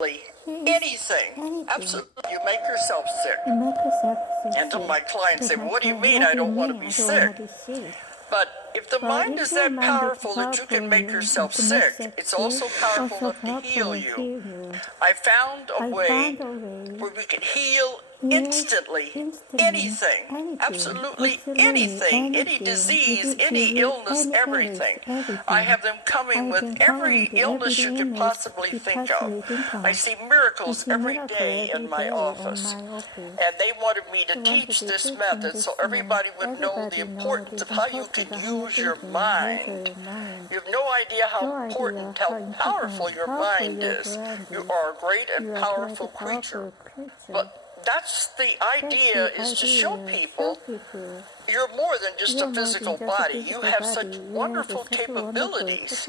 anything. Absolutely. You make yourself sick. And to my clients say, what do you mean I don't want to be sick? But if the mind is that powerful that you can make yourself sick, it's also powerful enough to heal you. I found a way where we can heal instantly anything, absolutely anything, any disease, any illness, everything. I have them coming with every illness you can possibly think of. I see miracles every day in my office. And they wanted me to teach this method so everybody would know the importance of how you can use your mind. You have no idea how important, how powerful your mind is. You are a great and powerful creature. But that's the idea, is to show people you're more than just a physical body. You have such wonderful capabilities.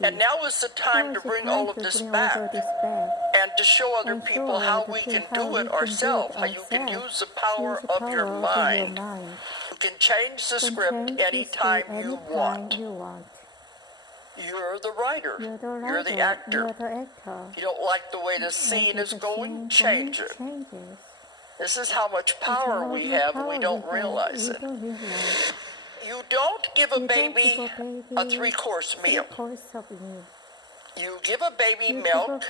And now is the time to bring all of this back and to show other people how we can do it ourselves, how you can use the power of your mind. You can change the script anytime you want. You're the writer. You're the actor. You don't like the way the scene is going? Change it. This is how much power we have and we don't realize it. You don't give a baby a 3-course meal. You give a baby milk,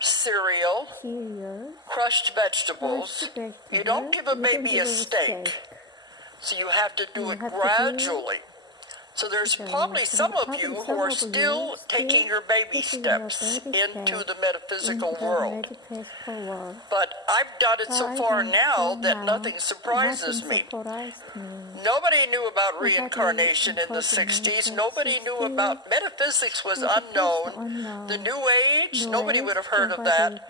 cereal, crushed vegetables. You don't give a baby a steak. So you have to do it gradually. So there's probably some of you who are still taking your baby steps into the metaphysical world. But I've done it so far now that nothing surprises me. Nobody knew about reincarnation in the 60s. Nobody knew about metaphysics, was unknown. The New Age, nobody would have heard of that.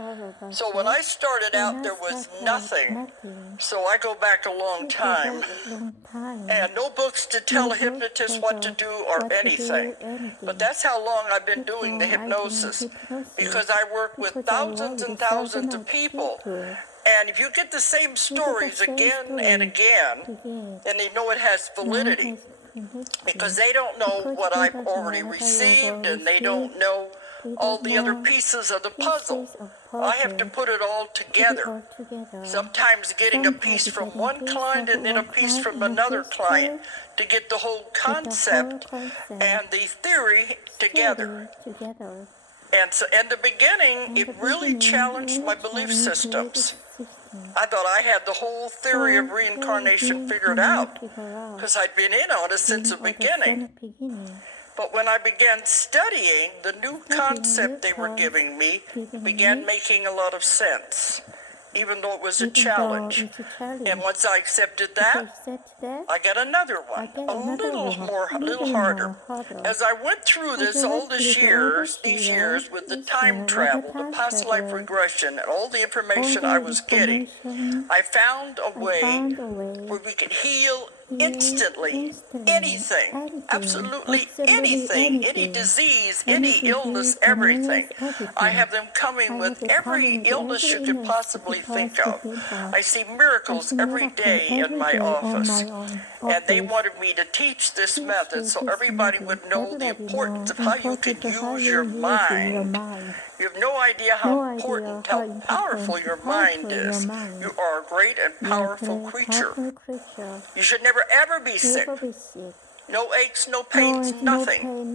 So when I started out, there was nothing. So I go back a long time. And no books to tell a hypnotist what to do or anything. But that's how long I've been doing the hypnosis, because I work with thousands and thousands of people. And if you get the same stories again and again, then they know it has validity, because they don't know what I've already received and they don't know all the other pieces of the puzzle. I have to put it all together. Sometimes getting a piece from one client and then a piece from another client to get the whole concept and the theory together. And so in the beginning, it really challenged my belief systems. I thought I had the whole theory of reincarnation figured out, because I'd been in on it since the beginning. But when I began studying, the new concept they were giving me began making a lot of sense, even though it was a challenge. And once I accepted that, I got another one, a little harder. As I went through this all these years with the time travel, the past life regression, and all the information I was getting, I found a way where we could heal instantly anything, absolutely anything, any disease, any illness, everything. I have them coming with every illness you can possibly think of. I see miracles every day in my office. And they wanted me to teach this method so everybody would know the importance of how you can use your mind. You have no idea how important, how powerful your mind is. You are a great and powerful creature. You should never ever be sick. No aches, no pains, nothing.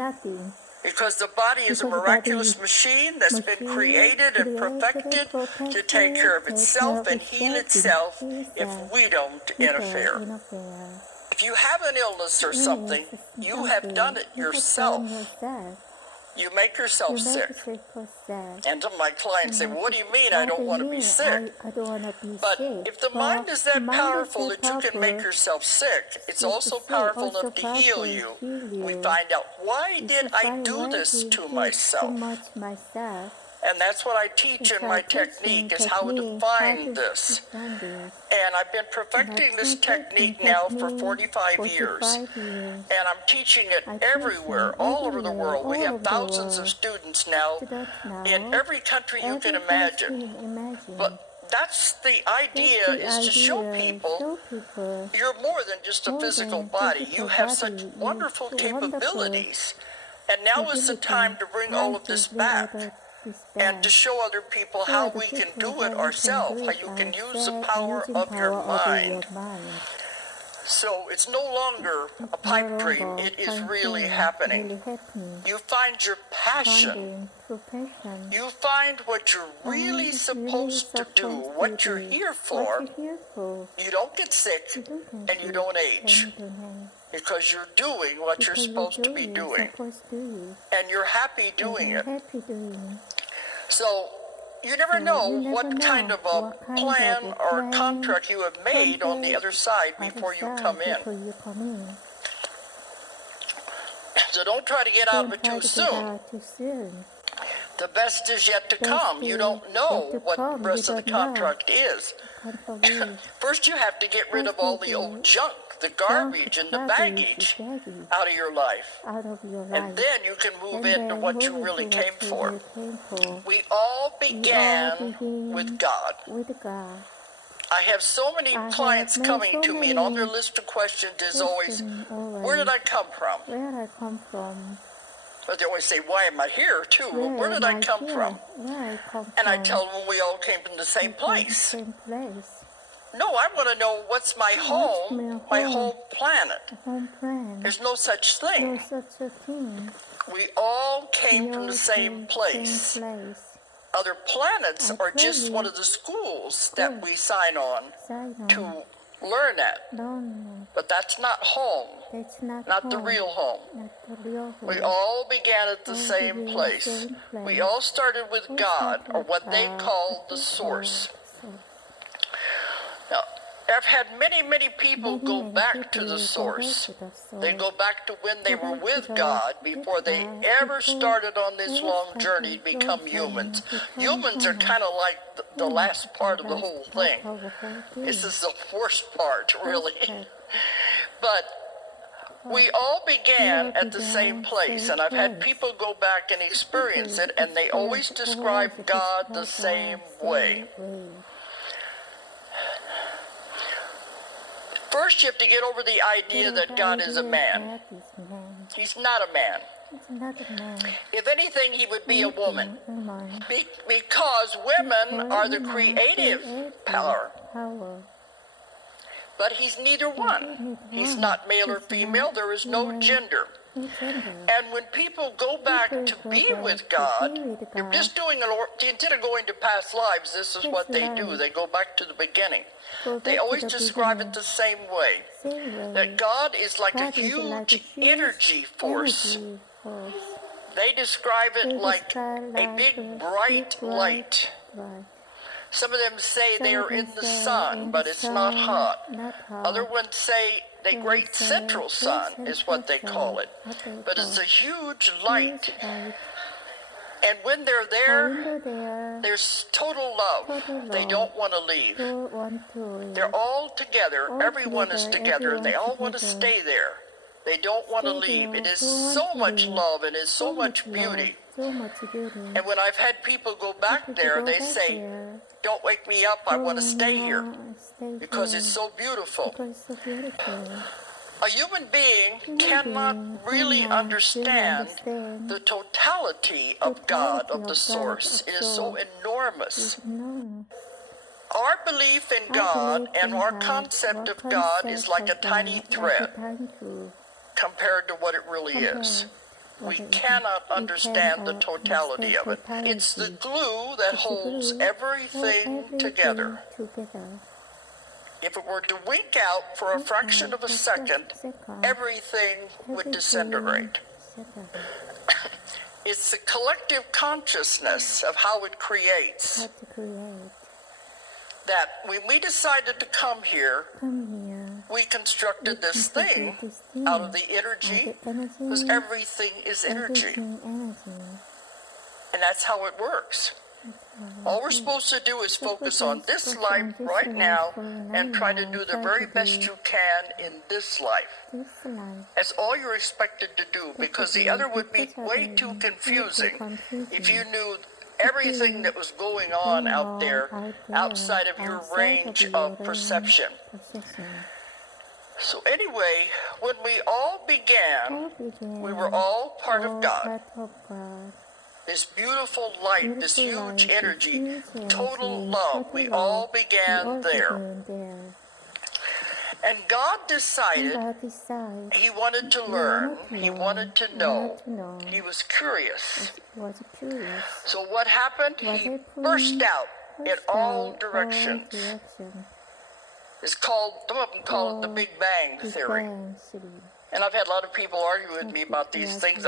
Because the body is a miraculous machine that's been created and perfected to take care of itself and heal itself if we don't interfere. If you have an illness or something, you have done it yourself. You make yourself sick. And to my clients say, what do you mean I don't want to be sick? But if the mind is that powerful that you can make yourself sick, it's also powerful enough to heal you. We find out, why did I do this to myself? And that's what I teach in my technique, is how to find this. And I've been perfecting this technique now for 45 years. And I'm teaching it everywhere, all over the world. We have thousands of students now in every country you can imagine. But that's the idea, is to show people you're more than just a physical body. You have such wonderful capabilities. And now is the time to bring all of this back and to show other people how we can do it ourselves, how you can use the power of your mind. So it's no longer a pipe dream, it is really happening. You find your passion. You find what you're really supposed to do, what you're here for. You don't get sick and you don't age because you're doing what you're supposed to be doing. And you're happy doing it. So you never know what kind of a plan or contract you have made on the other side before you come in. So don't try to get out of it too soon. The best is yet to come. You don't know what the rest of the contract is. First you have to get rid of all the old junk, the garbage and the baggage out of your life. And then you can move into what you really came for. We all began with God. I have so many clients coming to me, and on their list of questions is always, where did I come from? But they always say, why am I here, too? Well, where did I come from? And I tell them we all came from the same place. No, I want to know what's my home, my whole planet. There's no such thing. We all came from the same place. Other planets are just one of the schools that we sign on to learn at. But that's not home, not the real home. We all began at the same place. We all started with God, or what they call the source. Now, I've had many people go back to the source. They go back to when they were with God before they ever started on this long journey to become humans. Humans are kind of like the last part of the whole thing. This is the worst part, really. But we all began at the same place, and I've had people go back and experience it, and they always describe God the same way. First, you have to get over the idea that God is a man. He's not a man. If anything, he would be a woman. Because women are the creative power. But he's neither one. He's not male or female. There is no gender. And when people go back to be with God, you're just doing instead of going to past lives, this is what they do. They go back to the beginning. They always describe it the same way, that God is like a huge energy force. They describe it like a big bright light. Some of them say they are in the sun, but it's not hot. Other ones say the great central sun is what they call it. But it's a huge light. And when they're there, there's total love. They don't want to leave. They're all together. Everyone is together. They all want to stay there. They don't want to leave. It is so much love. It is so much beauty. And when I've had people go back there, they say, don't wake me up, I want to stay here, because it's so beautiful. A human being cannot really understand the totality of God, of the source. It is so enormous. Our belief in God and our concept of God is like a tiny thread compared to what it really is. We cannot understand the totality of it. It's the glue that holds everything together. If it were to wink out for a fraction of a second, everything would disintegrate. It's the collective consciousness of how it creates. That when we decided to come here, we constructed this thing out of the energy, because everything is energy. And that's how it works. All we're supposed to do is focus on this life right now and try to do the very best you can in this life. That's all you're expected to do, because the other would be way too confusing if you knew everything that was going on out there outside of your range of perception. So anyway, when we all began, we were all part of God. this beautiful light, this huge energy, total love. We all began there. And God decided he wanted to learn, he wanted to know, he was curious. So what happened? He burst out in all directions. It's called, some of them call it the Big Bang Theory. And I've had a lot of people argue with me about these things.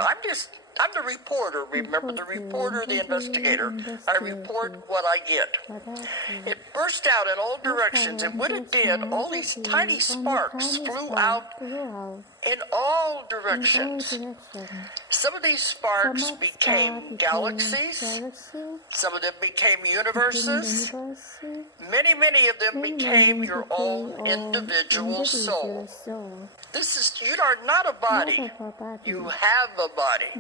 I'm the reporter, remember, the reporter, the investigator. I report what I get. It burst out in all directions, and when it did, all these tiny sparks flew out in all directions. Some of these sparks became galaxies. Some of them became universes. Many, many of them became your own individual soul. You are not a body. You have a body.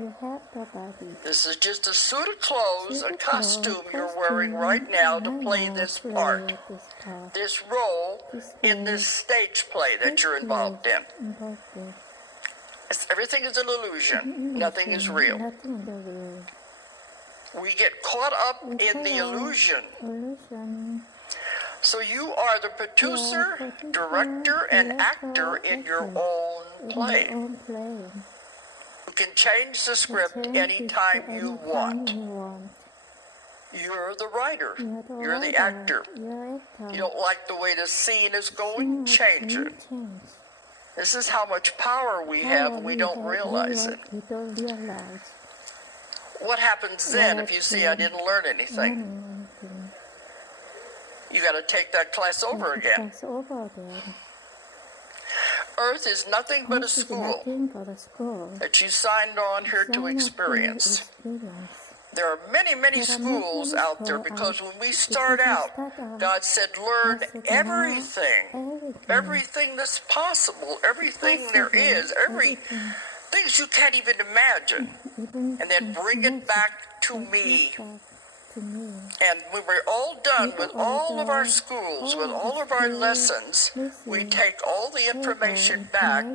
This is just a suit of clothes, a costume you're wearing right now to play this part, this role in this stage play that you're involved in. Everything is an illusion. Nothing is real. We get caught up in the illusion. So you are the producer, director, and actor in your own play. You can change the script anytime you want. You're the writer. You're the actor. You don't like the way the scene is going? Change it. This is how much power we have and we don't realize it. What happens then if you see I didn't learn anything? You got to take that class over again. Earth is nothing but a school that you signed on here to experience. There are many, many schools out there because when we start out, God said, learn everything. Everything that's possible, everything there is, things you can't even imagine. And then bring it back to me. And when we're all done with all of our schools, with all of our lessons, we take all the information back,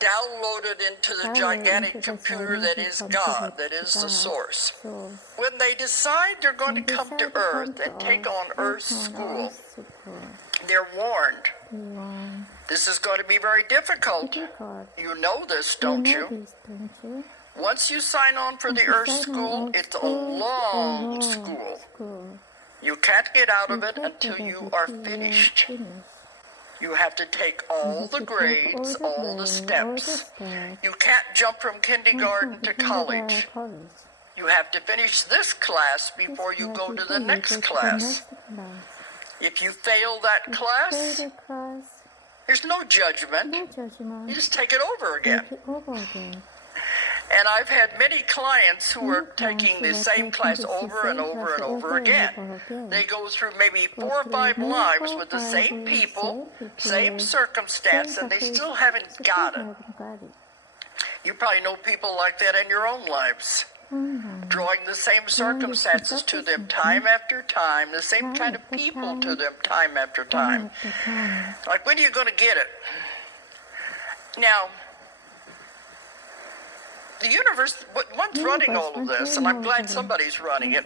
download it into the gigantic computer that is God, that is the source. When they decide they're going to come to Earth and take on Earth's school, they're warned. This is going to be very difficult. You know this, don't you? Once you sign on for the Earth School, it's a long school. You can't get out of it until you are finished. You have to take all the grades, all the steps. You can't jump from kindergarten to college. You have to finish this class before you go to the next class. If you fail that class, there's no judgment. You just take it over again. And I've had many clients who are taking the same class over and over and over again. They go through maybe 4 or 5 lives with the same people, same circumstance, and they still haven't got it. You probably know people like that in your own lives. Drawing the same circumstances to them time after time, the same kind of people to them time after time. Like, when are you going to get it? Now, the universe, one's running all of this, and I'm glad somebody's running it.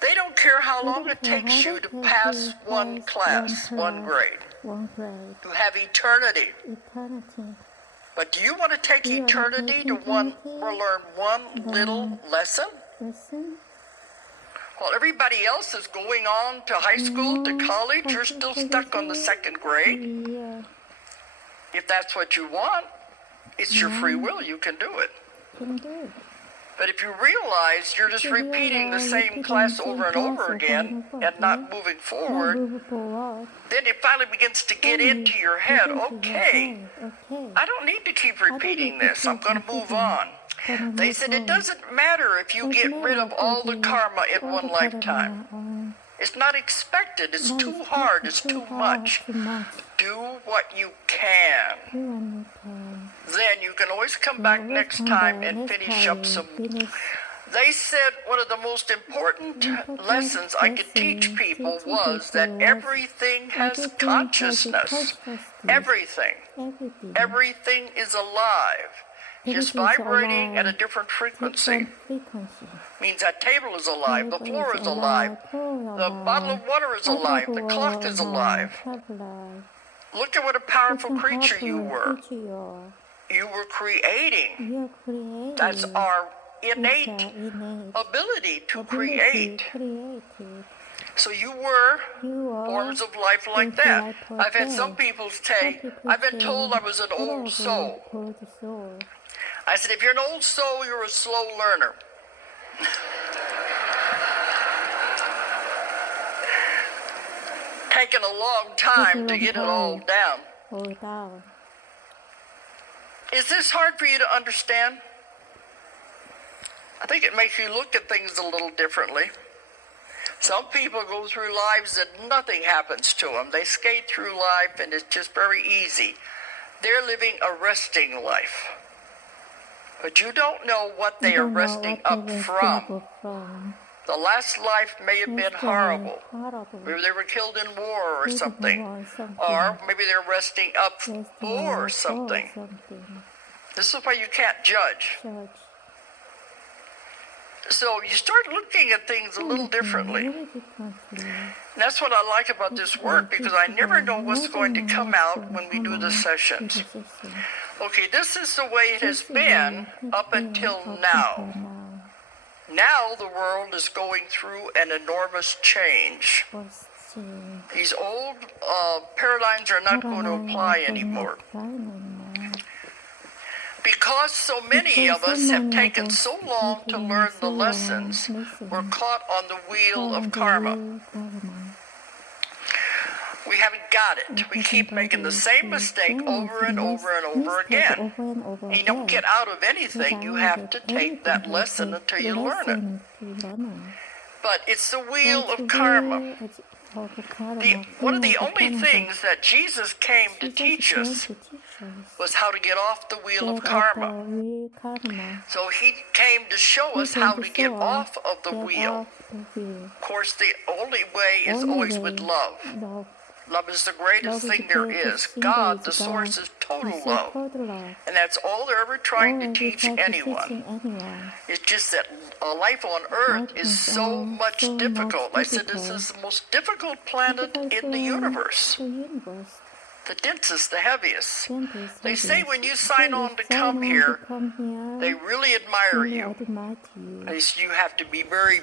They don't care how long it takes you to pass one class, one grade. You have eternity. But do you want to take eternity to learn one little lesson? While everybody else is going on to high school, to college, you're still stuck on the 2nd grade. If that's what you want, it's your free will, you can do it. But if you realize you're just repeating the same class over and over again and not moving forward, then it finally begins to get into your head, okay, I don't need to keep repeating this, I'm going to move on. They said it doesn't matter if you get rid of all the karma in one lifetime. It's not expected, it's too hard, it's too much. Do what you can. Then you can always come back next time and finish up some. They said one of the most important lessons I could teach people was that everything has consciousness. Everything. Everything is alive, just vibrating at a different frequency. Means that table is alive, the floor is alive, the bottle of water is alive, the clock is alive. Look at what a powerful creature you were. You were creating. That's our innate ability to create. So you were forms of life like that. I've had some people say, I've been told I was an old soul. I said, if you're an old soul, you're a slow learner. Taking a long time to get it all down. Is this hard for you to understand? I think it makes you look at things a little differently. Some people go through lives that nothing happens to them. They skate through life and it's just very easy. They're living a resting life. But you don't know what they are resting up from. The last life may have been horrible. Maybe they were killed in war or something. Or maybe they're resting up for something. This is why you can't judge. So you start looking at things a little differently. And that's what I like about this work, because I never know what's going to come out when we do the sessions. Okay, this is the way it has been up until now. Now the world is going through an enormous change. These old paradigms are not going to apply anymore. Because so many of us have taken so long to learn the lessons, we're caught on the wheel of karma. We haven't got it. We keep making the same mistake over and over and over again. You don't get out of anything. You have to take that lesson until you learn it. But it's the wheel of karma. One of the only things that Jesus came to teach us was how to get off the wheel of karma. So he came to show us how to get off of the wheel. Of course, the only way is always with love. Love is the greatest thing there is. God, the source, is total love. And that's all they're ever trying to teach anyone. It's just that life on Earth is so much difficult. I said this is the most difficult planet in the universe. The densest, the heaviest. They say when you sign on to come here, they really admire you. You have to be very